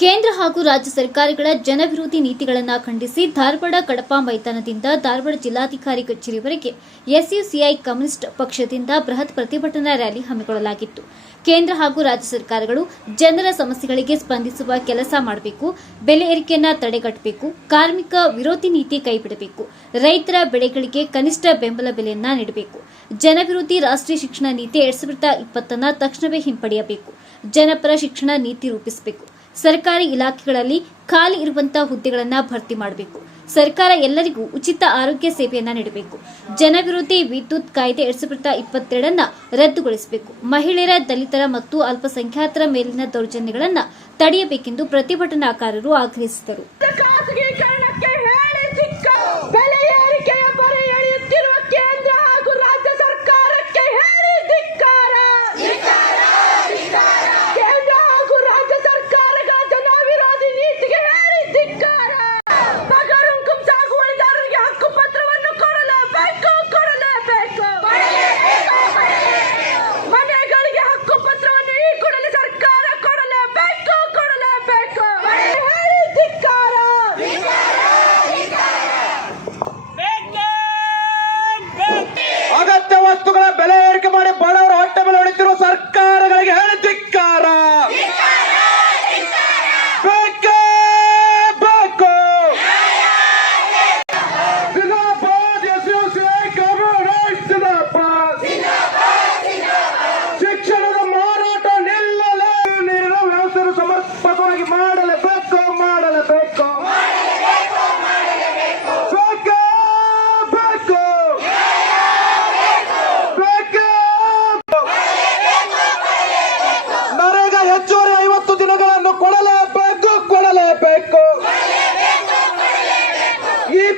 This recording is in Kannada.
ಕೇಂದ್ರ ಹಾಗೂ ರಾಜ್ಯ ಸರ್ಕಾರಗಳ ಜನವಿರೋಧಿ ನೀತಿಗಳನ್ನು ಖಂಡಿಸಿ ಧಾರವಾಡ ಕಡಪ ಮೈದಾನದಿಂದ ಧಾರವಾಡ ಜಿಲ್ಲಾಧಿಕಾರಿ ಕಚೇರಿವರೆಗೆ ಎಸ್ಯುಸಿಐ ಕಮ್ಯುನಿಸ್ಟ್ ಪಕ್ಷದಿಂದ ಬೃಹತ್ ಪ್ರತಿಭಟನಾ ರ್ಯಾಲಿ ಹಮ್ಮಿಕೊಳ್ಳಲಾಗಿತ್ತು. ಕೇಂದ್ರ ಹಾಗೂ ರಾಜ್ಯ ಸರ್ಕಾರಗಳು ಜನರ ಸಮಸ್ಯೆಗಳಿಗೆ ಸ್ಪಂದಿಸುವ ಕೆಲಸ ಮಾಡಬೇಕು, ಬೆಲೆ ಏರಿಕೆಯನ್ನ ತಡೆಗಟ್ಟಬೇಕು, ಕಾರ್ಮಿಕ ವಿರೋಧಿ ನೀತಿ ಕೈಬಿಡಬೇಕು, ರೈತರ ಬೆಳೆಗಳಿಗೆ ಕನಿಷ್ಠ ಬೆಂಬಲ ಬೆಲೆಯನ್ನ ನೀಡಬೇಕು, ಜನವಿರೋಧಿ ರಾಷ್ಟ್ರೀಯ ಶಿಕ್ಷಣ ನೀತಿ ಎರಡ್ ಸಾವಿರದ ಇಪ್ಪತ್ತನ್ನ ತಕ್ಷಣವೇ ಹಿಂಪಡೆಯಬೇಕು, ಜನಪರ ಶಿಕ್ಷಣ ನೀತಿ ರೂಪಿಸಬೇಕು. ಸರ್ಕಾರಿ ಇಲಾಖೆಗಳಲ್ಲಿ ಖಾಲಿ ಇರುವಂತಹ ಹುದ್ದೆಗಳನ್ನು ಭರ್ತಿ ಮಾಡಬೇಕು. ಸರ್ಕಾರ ಎಲ್ಲರಿಗೂ ಉಚಿತ ಆರೋಗ್ಯ ಸೇವೆಯನ್ನ ನೀಡಬೇಕು. ಜನವಿರೋಧಿ ವಿದ್ಯುತ್ ಕಾಯ್ದೆ ಎರಡ್ ಸಾವಿರದ ಇಪ್ಪತ್ತೆರಡನ್ನ ರದ್ದುಗೊಳಿಸಬೇಕು. ಮಹಿಳೆಯರ, ದಲಿತರ ಮತ್ತು ಅಲ್ಪಸಂಖ್ಯಾತರ ಮೇಲಿನ ದೌರ್ಜನ್ಯಗಳನ್ನು ತಡೆಯಬೇಕೆಂದು ಪ್ರತಿಭಟನಾಕಾರರು ಆಗ್ರಹಿಸಿದರು. ವಸ್ತುಗಳ ಬೆಲೆ ಏರಿಕೆ ಮಾಡಿ ಬಡವರ ಹೊಟ್ಟೆ ಮೇಲೆ E aí,